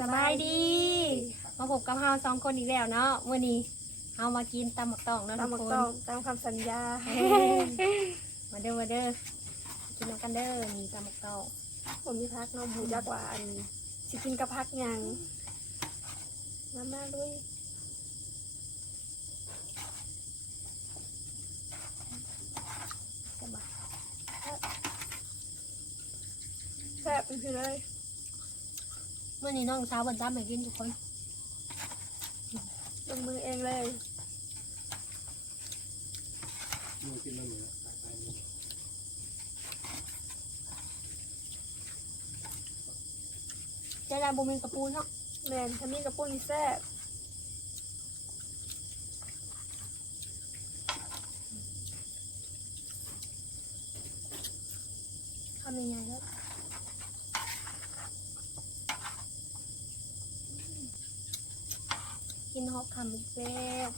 สบายดี มาพบกับเฮาสองคนอีกแล้วเนาะมื้อนี้เฮามากินตำหมักตองเนาะตามทุกหมกคนต้องตามคำสัญญาเอ้ยมาเด้อมาเด้อกินน้ำกันเด้อนี่ตำหมักตองผมมีพักเนาะบูจักว่าอันสิกินกับพักหยังมามาด้วยสบายแซ่บเป็นคือเลย มื้อนี้น้องสาวเพิ่นตำให้กินทุกคนลงมือเองเลยมึงกินมันเหมือนตายตายนี่เจ้าดาบ่มีกระปูนเนาะแมนถ้ามีกระปุ้นนี่แซ่บทำยังไงแล้วกินฮ อกคำอีกแล้ว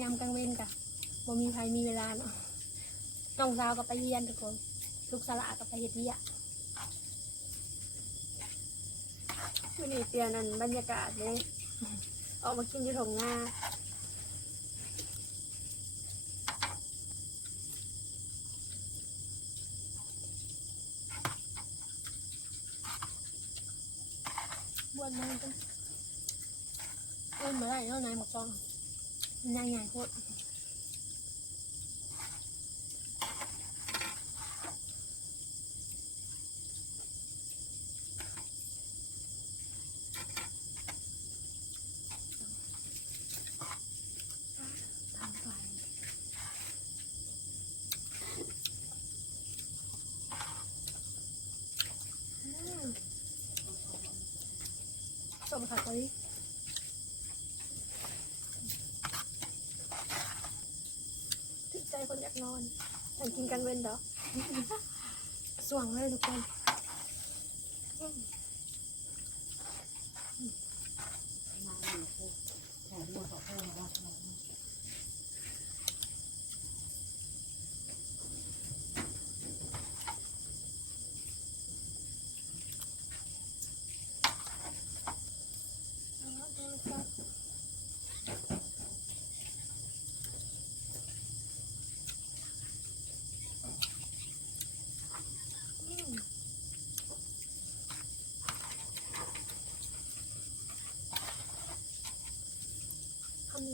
ยามกลางเว้นกะบ่มีใครมีเวลาเนาะน้องสาวก็ไปเรียนทุกคน ลูกสาวก็ไปเฮ็ดเวียกวันนี้เปลี่ยนอันบรรยากาศเลยออกมากินอยู่ถงหน้าบวชมาจัง เอ้ยมื่อไหร่เนาะนายหมกจองมันยังไงโคตรตามไปส้มผัดกะหรี่ ถึกใจ คนอยากนอนฉันกินกันเว้นเด้อสว่างเลยทุกคนทำยัง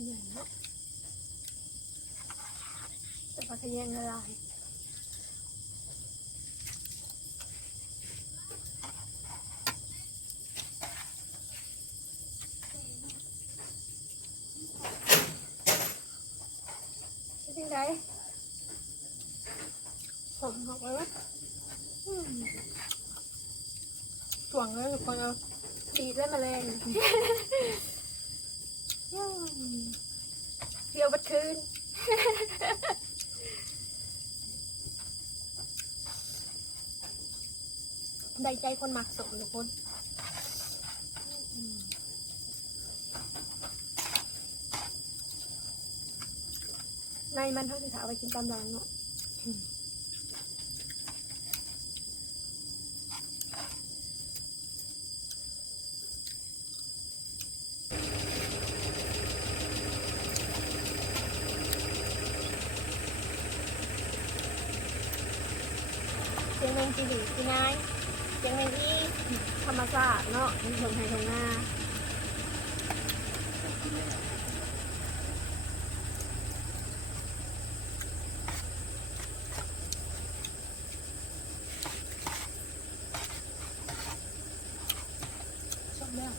ไงเนาะแต่พักขยงละลายเป็นยังไงผมบอกเลยว่าส่วงเลยทุกคนเอาดีดและแมลง ที่ยวบัดคืนได้ใจคนหมักสมทุกคนในมันเท่าที่ถาเอาไปกินตามหลังเนาะ ยงเป็นจีดีพี่นายเสียงแมงอีธรรมศาสตร์เนาะมันทงไทยทงหน้า ชอบแล้ว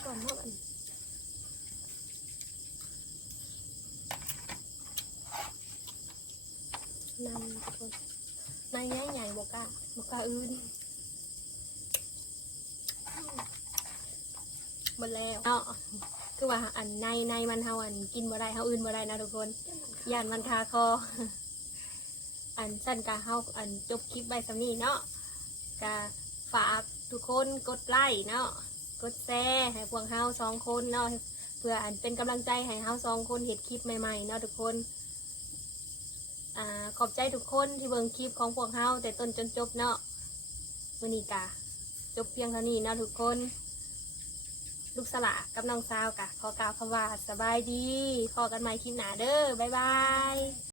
เในทุกคนในใหญ่ใหญ่ๆบกล้าบกล้าอื่นหมดแล้วเนาะคือว่าอันในในมันเฮาอันกินบ่ได้เฮาอื่นบ่ได้นะทุกคนย่านมันคาคอ อันสั้นกะเฮาอันจบคลิปใบสำนีเนาะกะฝากทุกคนกดไลค์เนาะกดแชร์ให้พวกเฮาสองคนเนาะเพื่ออันเป็นกำลังใจให้เฮาสองคนเห็ดคลิปใหม่ๆเนาะทุกคน อ่าขอบใจทุกคนที่เบิ่งคลิปของพวกเฮาแต่ต้นจนจบเนาะมื้อนี้กะจบเพียงเท่านี้เนาะทุกคน ลูกสละกับน้องสาวกะขอกล่าวคำว่าสบายดีพอกันใหม่คลิปหน้าเด้อบ๊ายบาย